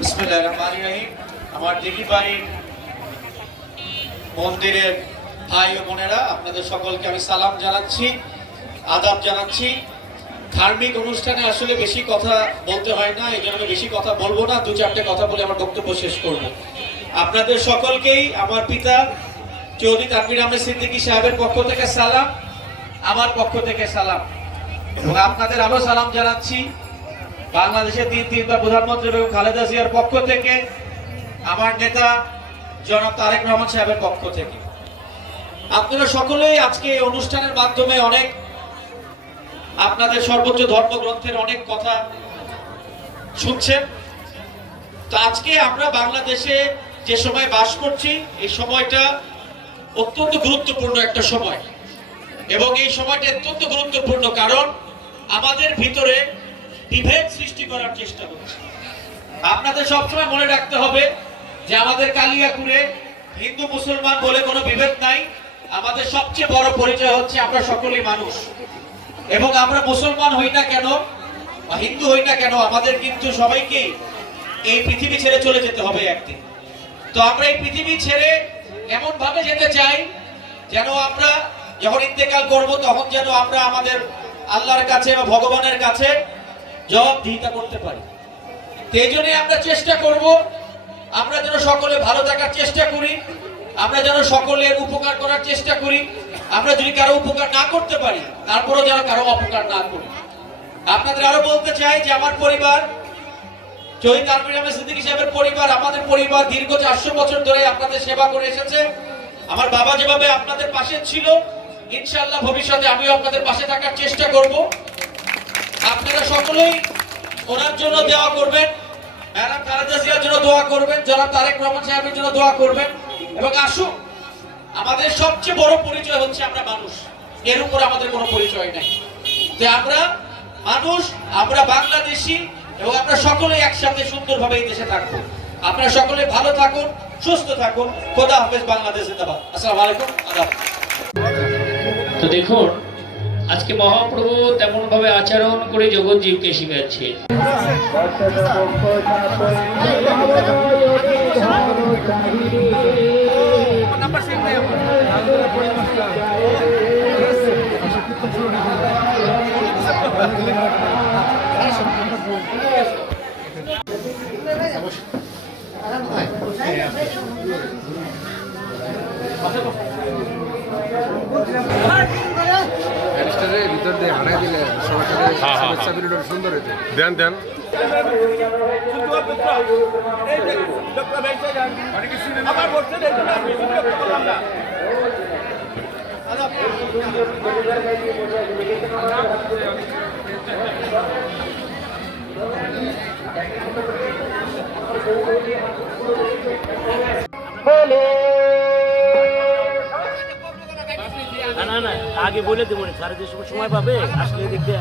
বিসমিল্লাহির রহমানির রহিম। আমার দিঘি বাড়ির মন্দিরের ভাই ও বোনেরা, আপনাদের সকলকে আমি সালাম জানাচ্ছি, আদাব জানাচ্ছি। ধার্মিক অনুষ্ঠানে আসলে বেশি কথা বলতে হয় না, এই জন্য আমি বেশি কথা বলবো না, দু চারটে কথা বলে আমার বক্তব্য শেষ করব। আপনাদের সকলকেই আমার পিতা চৌধুরী তানভীর আহমেদ সিদ্দিকী সাহেবের পক্ষ থেকে সালাম, আমার পক্ষ থেকে সালাম, এবং আপনাদের আরো সালাম জানাচ্ছি বাংলাদেশের তিনবার প্রধানমন্ত্রী বেগম খালেদা জিয়ার পক্ষ থেকে, আমার নেতা জনাব তারেক রহমান সাহেবের পক্ষ থেকে। আপনারা সকলেই আজকে এই অনুষ্ঠানের মাধ্যমে অনেক আপনাদের সর্বোচ্চ ধর্মগ্রন্থের অনেক কথা শুনছেন। তো আজকে আমরা বাংলাদেশে যে সময় বাস করছি, এই সময়টা অত্যন্ত গুরুত্বপূর্ণ একটা সময়, এবং এই সময়টা অত্যন্ত গুরুত্বপূর্ণ কারণ আমাদের ভিতরে বিভেদ সৃষ্টি করার চেষ্টা হচ্ছে। আপনাদের সবসময় মনে রাখতে হবে যে আমাদের কালিয়াকুড়ে হিন্দু মুসলমান বলে কোনো বিভেদ নাই। আমাদের সবচেয়ে বড় পরিচয় হচ্ছে আমরা সকলেই মানুষ, এবং আমরা মুসলমান হই না কেন বা হিন্দু হই না কেন, আমাদের কিন্তু সবাইকেই এই পৃথিবী ছেড়ে চলে যেতে হবে একদিন। তো আমরা এই পৃথিবী ছেড়ে এমন ভাবে যেতে চাই যেন আমরা যখন ইন্তেকাল করব তখন যেন আমরা আমাদের আল্লাহর কাছে বা ভগবানের কাছে জবাবদিহিতা করতে পারি। এই জন্য আমরা চেষ্টা করব আমরা যেন সকলে ভালো থাকার চেষ্টা করি, আমরা যেন সকলের উপকার করার চেষ্টা করি। আমরা যদি কারো উপকার না করতে পারি তারপরেও যেন কারো অপকার না করি। আপনাদের আরো বলতে চাই যে আমার পরিবার চৌধুরী তানভীর আহমেদ সিদ্দিকী সাহেবের পরিবার, আমাদের পরিবার দীর্ঘ 400 বছর ধরে আপনাদের সেবা করে এসেছে। আমার বাবা যেভাবে আপনাদের পাশে ছিল, ইনশাআল্লাহ ভবিষ্যতে আমিও আপনাদের পাশে থাকার চেষ্টা করব। আপনারা সকলেই ওনার জন্য দোয়া করবেন, ম্যাডাম খালেদা জিয়ার জন্য দোয়া করবেন, জনাব তারেক রহমান সাহেবের জন্য দোয়া করবেন। এবং আসুন, আমাদের সবচেয়ে বড় পরিচয় হচ্ছে আমরা মানুষ, এর উপর আমাদের কোনো পরিচয় নাই। তো আমরা মানুষ, আমরা বাংলাদেশী, এবং আমরা সকলেই একসাথে সুন্দরভাবে এই দেশে থাকবো। আপনারা সকলে ভালো থাকুন, সুস্থ থাকুন। খোদা হাফেজ। বাংলাদেশ জিন্দাবাদ। আসসালামু আলাইকুম। আদাব। তো দেখুন, আজকে মহাপ্রভু তেমন ভাবে আচরণ করে জগৎ জীবকে শিখাচ্ছে। ভিতর দিয়ে হারাই দিলে সরাসরি শুভেচ্ছা ভিডিওটা সুন্দর হতো। দেন দেন না না আগে বলে দেবো, সারা যে সময় পাবে আসলে দিক দিয়ে